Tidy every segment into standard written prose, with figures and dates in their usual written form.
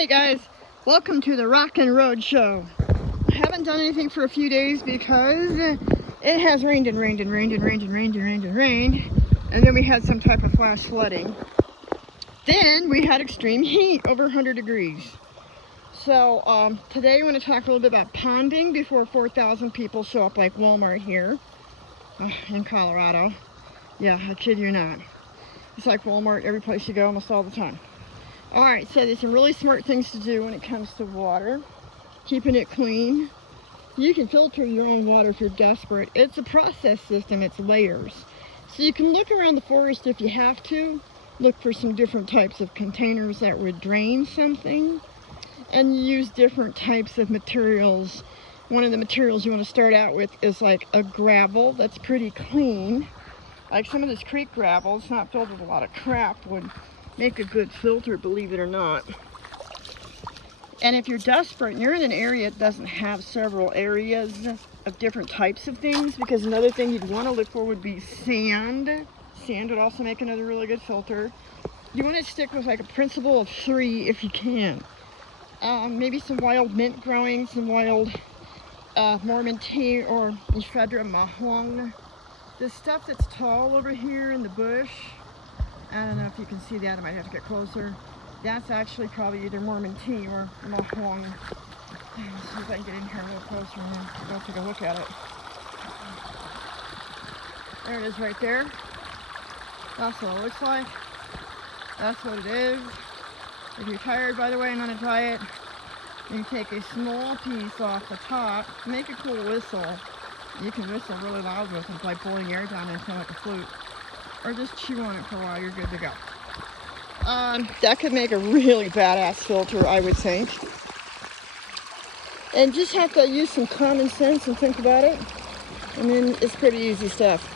Hey guys, welcome to the Rockin' Road Show. I haven't done anything for a few days because it has rained and rained and rained and rained and rained and rained and rained, and then we had some type of flash flooding. Then we had extreme heat, over 100 degrees. So today I want to talk a little bit about ponding before 4,000 people show up like Walmart here in Colorado. Yeah, I kid you not. It's like Walmart every place you go almost all the time. Alright, so there's some really smart things to do when it comes to water. Keeping it clean. You can filter your own water if you're desperate. It's a process system, it's layers. So you can look around the forest if you have to. Look for some different types of containers that would drain something. And you use different types of materials. One of the materials you want to start out with is like a gravel that's pretty clean. Like some of this creek gravel, it's not filled with a lot of crap, would make a good filter, believe it or not. And if you're desperate and you're in an area that doesn't have several areas of different types of things, because another thing you'd want to look for would be sand. Sand would also make another really good filter. You want to stick with like a principle of 3 if you can. Maybe some wild mint growing, some wild Mormon tea or ephedra mahwang. The stuff that's tall over here in the bush, I don't know if you can see that, I might have to get closer. That's actually probably either Mormon tea or mahwang. Let's see if I can get in here a little closer and go take a look at it. There it is right there. That's what it looks like. That's what it is. If you're tired, by the way, and on a diet, you take a small piece off the top, make a cool whistle. You can whistle really loud with it, like blowing air down and sound like a flute. Or just chew on it for a while, you're good to go. That could make a really badass filter, I would think. And just have to use some common sense and think about it. I mean, it's pretty easy stuff.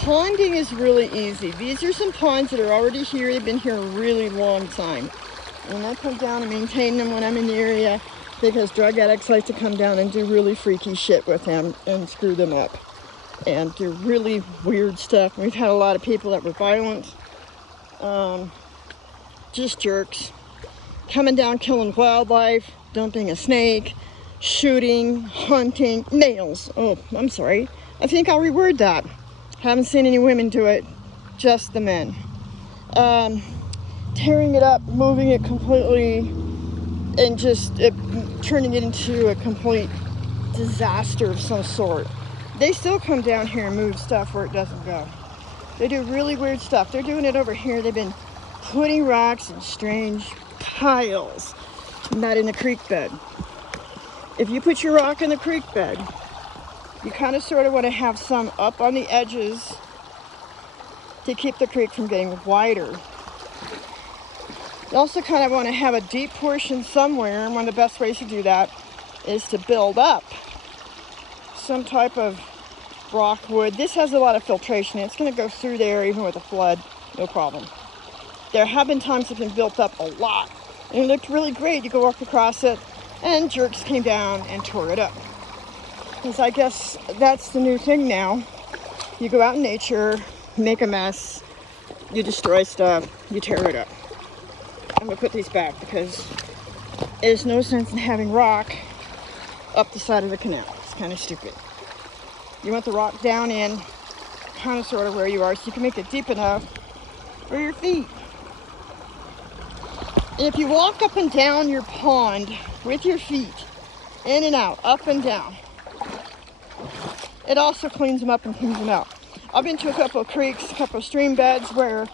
Ponding is really easy. These are some ponds that are already here. They've been here a really long time. And I come down and maintain them when I'm in the area because drug addicts like to come down and do really freaky shit with them and screw them up. And do really weird stuff. We've had a lot of people that were violent, just jerks, coming down killing wildlife, dumping a snake, shooting, hunting, males. Oh, I'm sorry. I think I'll reword that. Haven't seen any women do it, just the men. Tearing it up, moving it completely, and just turning it into a complete disaster of some sort. They still come down here and move stuff where it doesn't go. They do really weird stuff. They're doing it over here. They've been putting rocks in strange piles, not in the creek bed. If you put your rock in the creek bed, you kind of sort of want to have some up on the edges to keep the creek from getting wider. You also kind of want to have a deep portion somewhere, and one of the best ways to do that is to build up some type of rock wood. This has a lot of filtration. It's going to go through there even with a flood, no problem. There have been times it's been built up a lot, and it looked really great. You go walk across it, and jerks came down and tore it up. Because I guess that's the new thing now. You go out in nature, make a mess, you destroy stuff, you tear it up. I'm going to put these back because there's no sense in having rock up the side of the canal. It's kind of stupid. You want the rock down in kind of sort of where you are so you can make it deep enough for your feet. And if you walk up and down your pond with your feet, in and out, up and down, it also cleans them up and cleans them out. I've been to a couple of creeks, a couple of stream beds where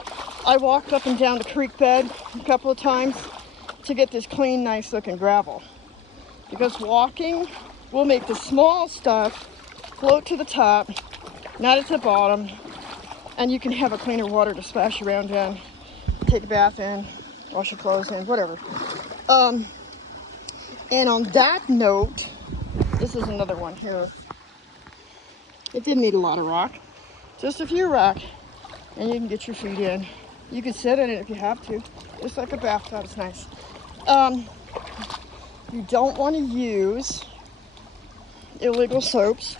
I walked up and down the creek bed a couple of times to get this clean, nice looking gravel. Because walking will make the small stuff float to the top, not at the bottom, and you can have a cleaner water to splash around in, take a bath in, wash your clothes in, whatever. And on that note, this is another one here. It didn't need a lot of rock, just a few rock, and you can get your feet in. You can sit in it if you have to, just like a bathtub. It's nice. You don't want to use illegal soaps.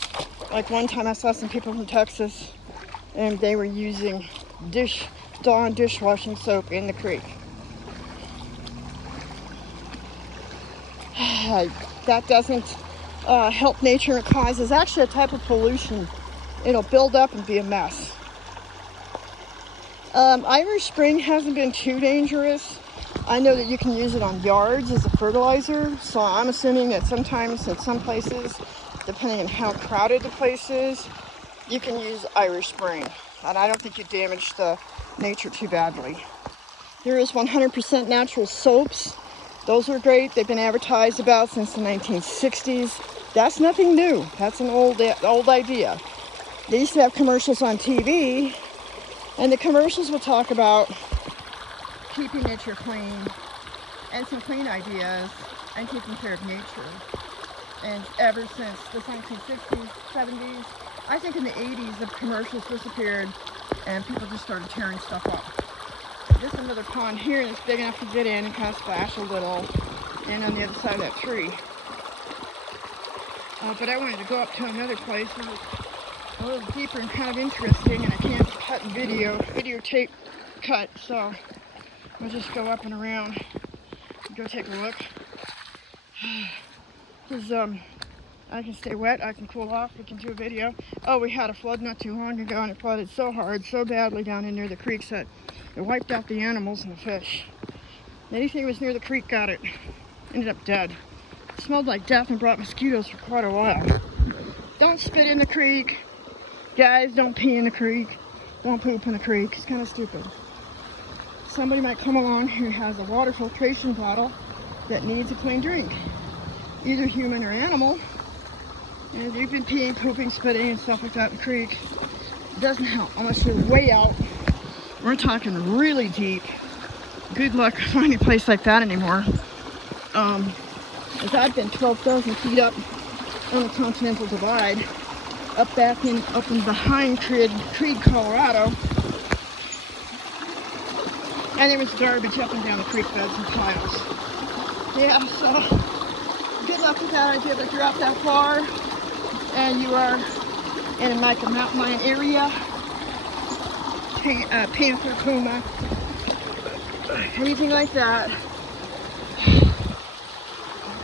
Like one time I saw some people from Texas and they were using Dawn dishwashing soap in the creek. That doesn't help nature. It causes actually a type of pollution. It'll build up and be a mess. Irish Spring hasn't been too dangerous. I know that you can use it on yards as a fertilizer, so I'm assuming that sometimes in some places, depending on how crowded the place is, you can use Irish Spring. And I don't think you damage the nature too badly. There is 100% natural soaps. Those are great. They've been advertised about since the 1960s. That's nothing new. That's an old idea. They used to have commercials on TV, and the commercials will talk about keeping nature clean and some clean ideas and taking care of nature. And ever since the 1960s, 70s, I think in the 80s the commercials disappeared and people just started tearing stuff up. There's another pond here that's big enough to get in and kind of splash a little, and on the other side of that tree. But I wanted to go up to another place that was a little deeper and kind of interesting, and I can't cut videotape cut, so I'll just go up and around and go take a look. Because I can stay wet, I can cool off, we can do a video. Oh, we had a flood not too long ago, and it flooded so hard, so badly down in near the creeks that it wiped out the animals and the fish. Anything that was near the creek got it. Ended up dead. It smelled like death and brought mosquitoes for quite a while. Don't spit in the creek. Guys, don't pee in the creek. Don't poop in the creek. It's kind of stupid. Somebody might come along who has a water filtration bottle that needs a clean drink. Either human or animal. And if you've been peeing, pooping, spitting, and stuff like that in the creek, it doesn't help unless you're way out. We're talking really deep. Good luck finding a place like that anymore. As I've been 12,000 feet up on the Continental Divide, up in behind Creed, Colorado, and there was garbage up and down the creek beds and piles. Yeah, so good luck with that idea. If you're up that far and you are in a Makin mountain lion area, panther, puma, anything like that,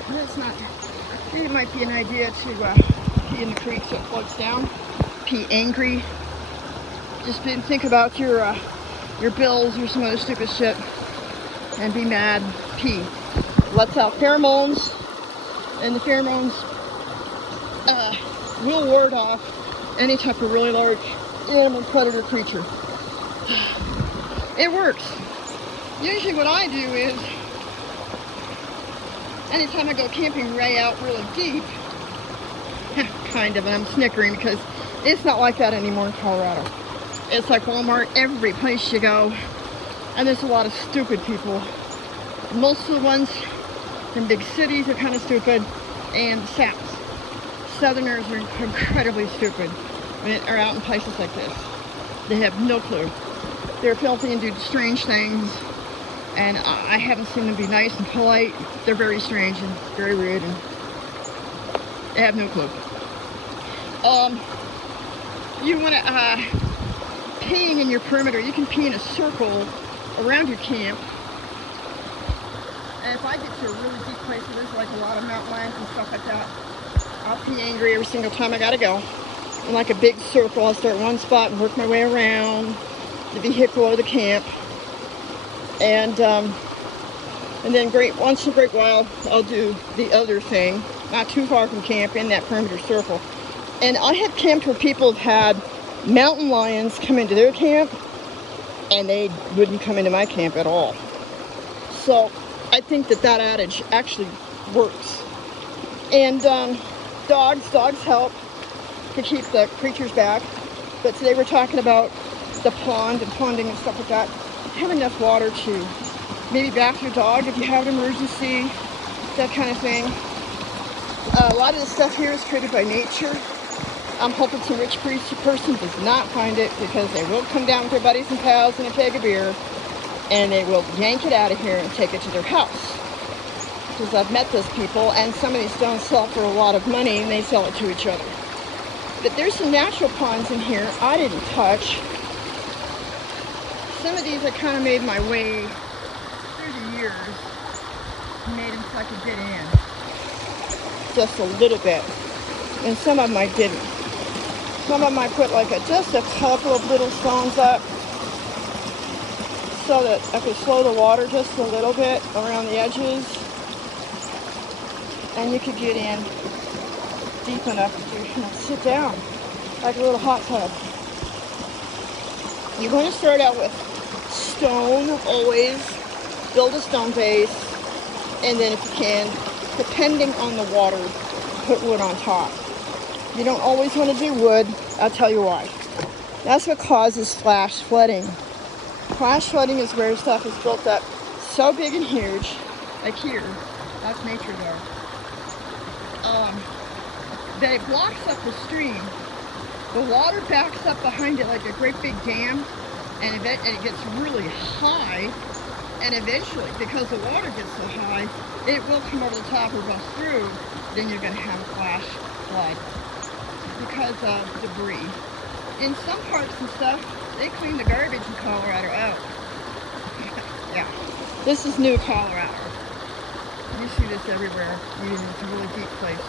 that's not. I think it might be an idea to pee in the creek so it floats down. Pee angry. Just think about your bills or some other stupid shit, and be mad. Pee. Lets out pheromones, and the pheromones will ward off any type of really large animal predator creature. It works. Usually what I do is, anytime I go camping way out really deep, kind of, and I'm snickering because it's not like that anymore in Colorado. It's like Walmart every place you go, and there's a lot of stupid people. Most of the ones in big cities are kind of stupid, and the Southerners are incredibly stupid when they're out in places like this. They have no clue. They're filthy and do strange things, and I haven't seen them be nice and polite. They're very strange and very rude, and they have no clue. You want to peeing in your perimeter. You can pee in a circle around your camp. And if I get to a really deep place where there's like a lot of mountain lions and stuff like that, I'll pee angry every single time I gotta go. In like a big circle, I'll start in one spot and work my way around the vehicle or the camp. And then once in a great while, I'll do the other thing, not too far from camp, in that perimeter circle. And I have camped where people have had mountain lions come into their camp, and they wouldn't come into my camp at all. So I think that adage actually works. And dogs help to keep the creatures back. But today we're talking about the pond and ponding and stuff like that. Have enough water to maybe bath your dog if you have an emergency, that kind of thing. A lot of the stuff here is created by nature. I'm hoping some rich person does not find it, because they will come down with their buddies and pals and a keg of beer, and they will yank it out of here and take it to their house. Because I've met those people, and some of these don't sell for a lot of money, and they sell it to each other. But there's some natural ponds in here I didn't touch. Some of these I kind of made my way through the years, made them so I could get in. just a little bit. And some of them I didn't. Some of them I put like just a couple of little stones up so that I could slow the water just a little bit around the edges. And you could get in deep enough to sit down like a little hot tub. You're going to start out with stone, always. Build a stone base, and then if you can, depending on the water, put wood on top. You don't always want to do wood. I'll tell you why. That's what causes flash flooding. Flash flooding is where stuff is built up so big and huge, like here. That's nature there. That it blocks up the stream. The water backs up behind it like a great big dam, and it gets really high. And eventually, because the water gets so high, it will come over the top or bust through. Then you're going to have a flash flood because of debris. In some parts and stuff, they clean the garbage in Colorado out. Yeah, this is new Colorado. You see this everywhere, even in really deep places.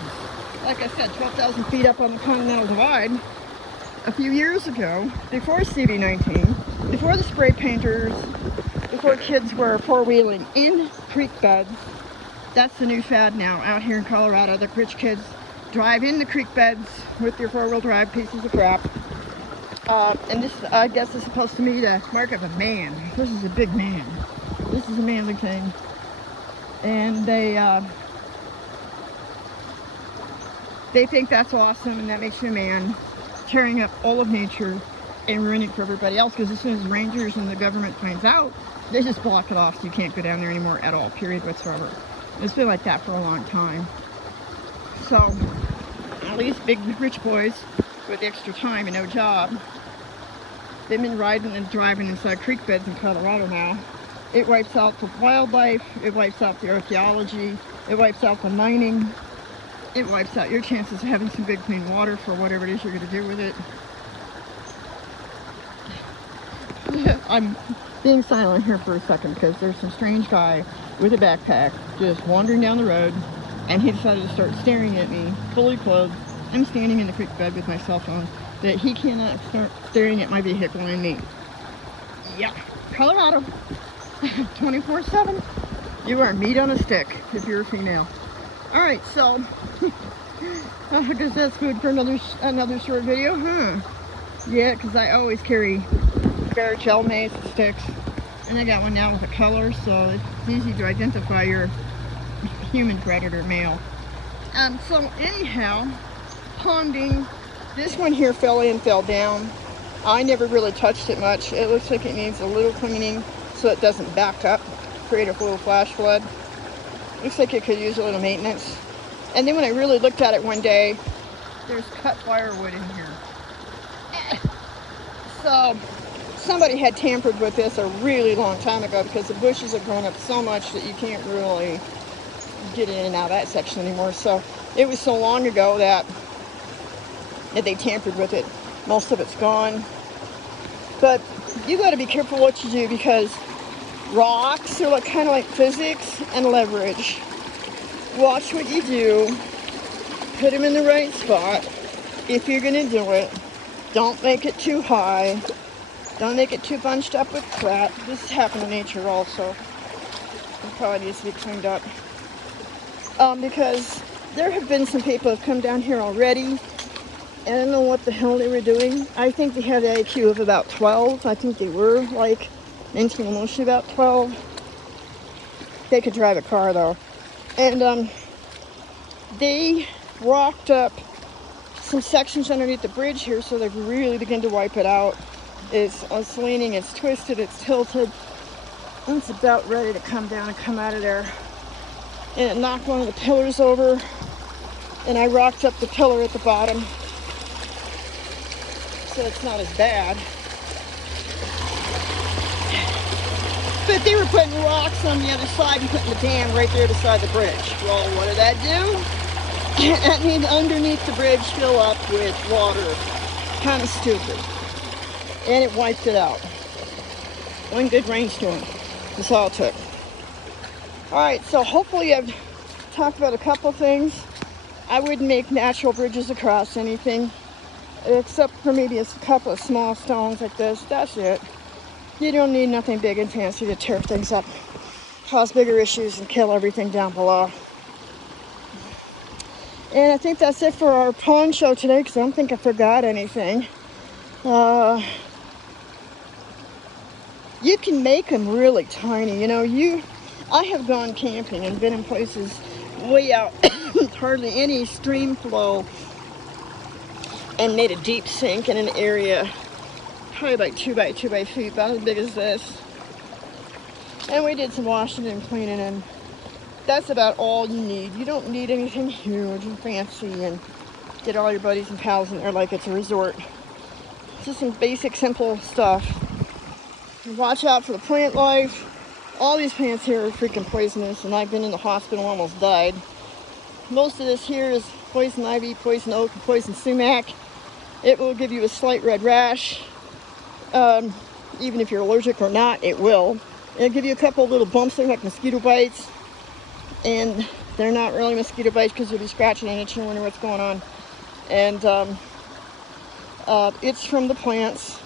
Like I said, 12,000 feet up on the Continental Divide a few years ago, before CV19, before the spray painters, before kids were four-wheeling in creek beds. That's the new fad now out here in Colorado. The rich kids drive in the creek beds with their four-wheel drive pieces of crap. And this, I guess, is supposed to be the mark of a man. This is a big man. This is a manly thing. And they think that's awesome and that makes you a man, tearing up all of nature and ruining it for everybody else, because as soon as rangers and the government finds out, they just block it off so you can't go down there anymore at all, period whatsoever. It's been like that for a long time. So, at least big rich boys with extra time and no job, they've been riding and driving inside creek beds in Colorado now. It wipes out the wildlife, it wipes out the archaeology, it wipes out the mining, it wipes out your chances of having some good clean water for whatever it is you're going to do with it. I'm being silent here for a second because there's some strange guy with a backpack just wandering down the road, and he decided to start staring at me, fully clothed. I'm standing in the creek bed with my cell phone, that he cannot start staring at my vehicle and me. Yeah, Colorado, 24/7. You are meat on a stick if you're a female. All right, so I guess that's good for another short video, huh? Yeah, because I always carry bear gel mace sticks, and I got one now with a color, so it's easy to identify your human predator male. So anyhow, ponding. This one here fell down. I never really touched it much. It looks like it needs a little cleaning so it doesn't back up, create a little flash flood. Looks like it could use a little maintenance. And then when I really looked at it one day, there's cut firewood in here. So somebody had tampered with this a really long time ago, because the bushes have grown up so much that you can't really get in and out of that section anymore. So it was so long ago that they tampered with it. Most of it's gone. But you got to be careful what you do, because rocks are kind of like physics and leverage. Watch what you do. Put them in the right spot. If you're going to do it, don't make it too high. Don't make it too bunched up with crap. This has happened in nature also. It probably needs to be cleaned up. Because there have been some people who have come down here already. And I don't know what the hell they were doing. I think they had an IQ of about 12. I think they were like mentally and emotionally about 12. They could drive a car though. And they rocked up some sections underneath the bridge here, so they've really begun to wipe it out. It's leaning, it's twisted, it's tilted. And it's about ready to come down and come out of there. And it knocked one of the pillars over. And I rocked up the pillar at the bottom, so it's not as bad. But they were putting rocks on the other side and putting the dam right there beside the bridge. Well, what did that do? That means underneath the bridge fill up with water. Kind of stupid. And it wiped it out. One good rainstorm. That's all it took. Alright, so hopefully I've talked about a couple things. I wouldn't make natural bridges across anything, except for maybe a couple of small stones like this. That's it. You don't need nothing big and fancy to tear things up, cause bigger issues, and kill everything down below. And I think that's it for our pond show today, because I don't think I forgot anything. You can make them really tiny. You know, I have gone camping and been in places way out, hardly any stream flow, and made a deep sink in an area, probably like 2 by 2 by feet, about as big as this. And we did some washing and cleaning, and that's about all you need. You don't need anything huge and fancy and get all your buddies and pals in there like it's a resort. Just some basic, simple stuff. And watch out for the plant life. All these plants here are freaking poisonous, and I've been in the hospital, almost died. Most of this here is poison ivy, poison oak, and poison sumac. It will give you a slight red rash. Even if you're allergic or not, it will. It'll give you a couple of little bumps there like mosquito bites. And they're not really mosquito bites because you'll be scratching and itching and wondering what's going on. And it's from the plants.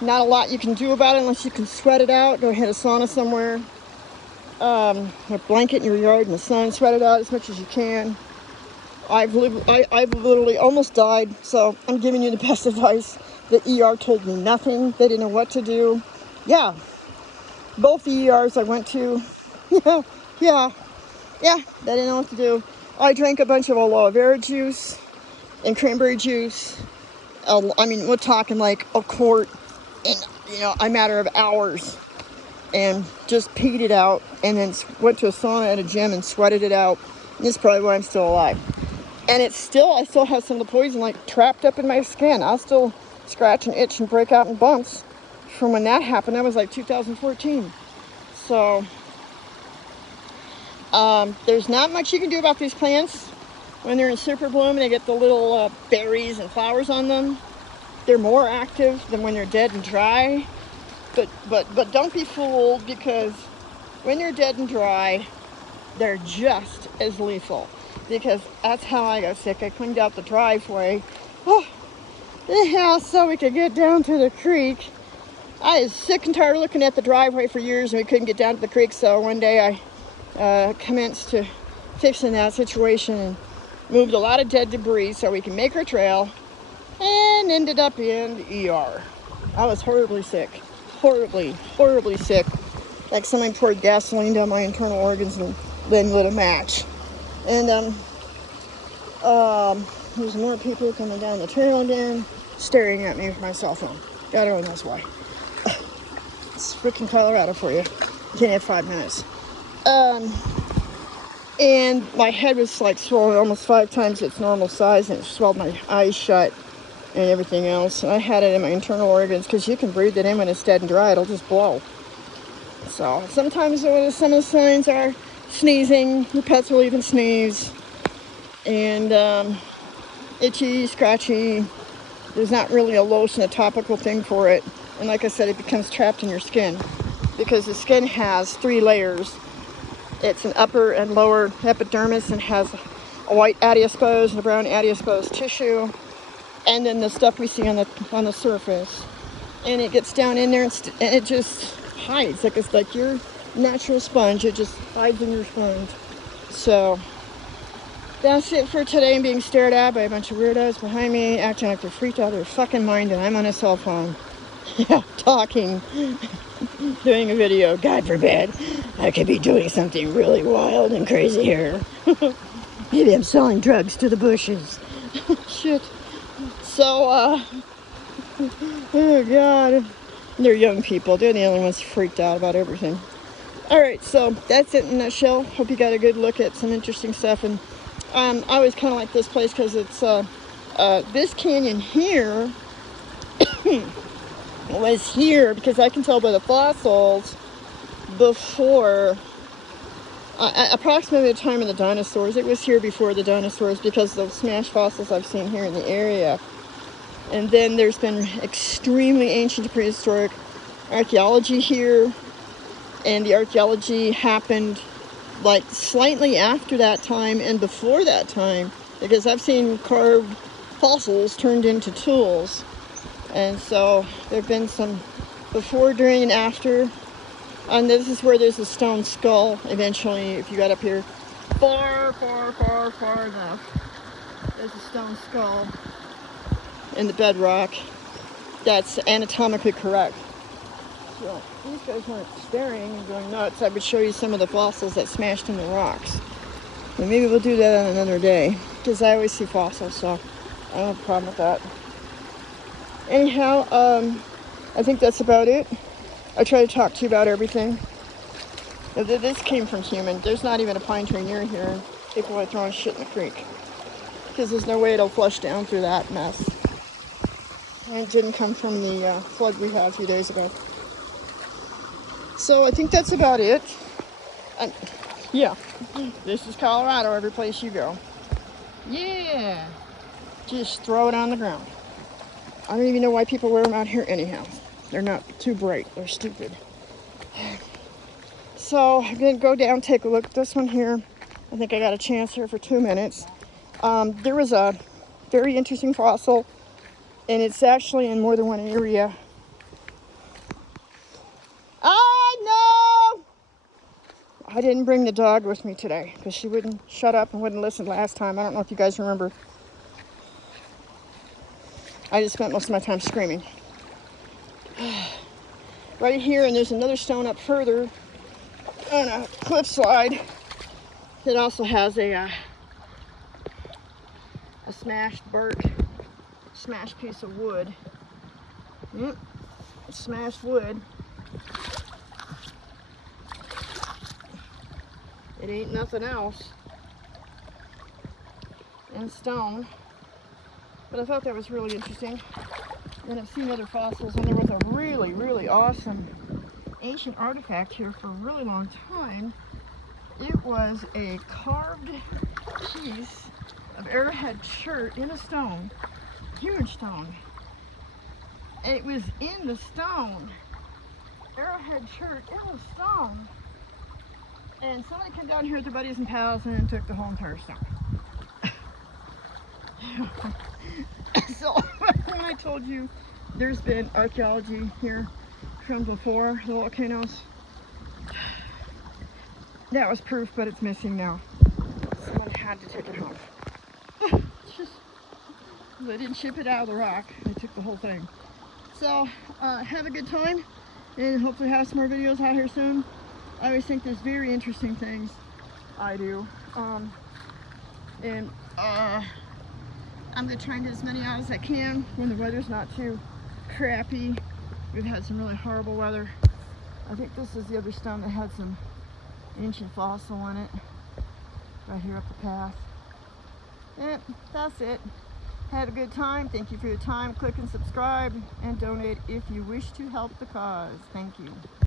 Not a lot you can do about it unless you can sweat it out. Go hit a sauna somewhere. A blanket in your yard in the sun. Sweat it out as much as you can. I've literally almost died, so I'm giving you the best advice. The ER told me nothing. They didn't know what to do. Yeah. Both the ERs I went to. Yeah. They didn't know what to do. I drank a bunch of aloe vera juice and cranberry juice. I mean, we're talking like a quart in, a matter of hours. And just peed it out, and then went to a sauna at a gym and sweated it out. And this is probably why I'm still alive. And I still have some of the poison like trapped up in my skin. I'll still scratch and itch and break out in bumps from when that happened. That was like 2014. So there's not much you can do about these plants when they're in super bloom and they get the little berries and flowers on them. They're more active than when they're dead and dry. But don't be fooled, because when they're dead and dry, they're just as lethal. Because that's how I got sick. I cleaned out the driveway, the house, so we could get down to the creek. I was sick and tired of looking at the driveway for years, and we couldn't get down to the creek. So one day I commenced to fixing that situation and moved a lot of dead debris so we can make our trail, and ended up in the ER. I was horribly sick. Horribly sick. Like somebody poured gasoline down my internal organs and then lit a match. And there's more people coming down the trail again, staring at me with my cell phone. God only knows why. It's freaking Colorado for you. You can't have 5 minutes. And my head was like swollen almost 5 times its normal size, and it swelled my eyes shut and everything else. And I had it in my internal organs, because you can breathe it in when it's dead and dry. It'll just blow. So sometimes some of the signs are sneezing. Your pets will even sneeze. And itchy, scratchy. There's not really a lotion, a topical thing for it. And like I said, it becomes trapped in your skin, because the skin has 3 layers. It's an upper and lower epidermis, and has a white adiposed and a brown adiposed tissue, and then the stuff we see on the surface. And it gets down in there, and it just hides. Like it's like your natural sponge. It just hides in your sponge. So that's it for today. I'm being stared at by a bunch of weirdos behind me, acting like they're freaked out of their fucking mind, and I'm on a cell phone. Yeah, talking, doing a video. God forbid, I could be doing something really wild and crazy here. Maybe I'm selling drugs to the bushes. Shit. So, oh God, they're young people. They're the only ones freaked out about everything. All right, so that's it in a nutshell. Hope you got a good look at some interesting stuff. And I always kind of like this place because it's this canyon here was here, because I can tell by the fossils before approximately the time of the dinosaurs. It was here before the dinosaurs, because of the smashed fossils I've seen here in the area. And then there's been extremely ancient prehistoric archaeology here, and the archaeology happened like slightly after that time and before that time, because I've seen carved fossils turned into tools. And so there have been some before, during, and after. And this is where there's a stone skull eventually, if you got up here far, far, far, far enough. There's a stone skull in the bedrock that's anatomically correct. So these guys weren't staring and going nuts. I would show you some of the fossils that smashed in the rocks. And maybe we'll do that on another day, because I always see fossils, so I don't have a problem with that. Anyhow, I think that's about it. I try to talk to you about everything. This came from human. There's not even a pine tree near here, and people are throwing shit in the creek, because there's no way it'll flush down through that mess. And it didn't come from the flood we had a few days ago. So I think that's about it. And yeah, this is Colorado, every place you go. Yeah, just throw it on the ground. I don't even know why people wear them out here anyhow. They're not too bright, they're stupid. So I'm gonna go down, take a look at this one here. I think I got a chance here for 2 minutes. There was a very interesting fossil, and it's actually in more than one area. I know! I didn't bring the dog with me today because she wouldn't shut up and wouldn't listen last time. I don't know if you guys remember. I just spent most of my time screaming. Right here, and there's another stone up further on a cliff slide that also has a smashed bark, smashed piece of wood. Yep, smashed wood. It ain't nothing else. And stone. But I thought that was really interesting. And I've seen other fossils, and there was a really, really awesome ancient artifact here for a really long time. It was a carved piece of arrowhead chert in a stone, huge stone. And it was in the stone, arrowhead chert in the stone. And somebody came down here with their buddies and pals and took the whole entire stone. So when I told you there's been archaeology here from before the volcanoes, that was proof, but it's missing now. Someone had to take it home. They didn't ship it out of the rock, they took the whole thing. So have a good time, and hopefully have some more videos out here soon. I always think there's very interesting things. I do. I'm going to try and get as many out as I can when the weather's not too crappy. We've had some really horrible weather. I think this is the other stone that had some ancient fossil in it. Right here up the path. Yep, that's it. Have a good time. Thank you for your time. Click and subscribe and donate if you wish to help the cause. Thank you.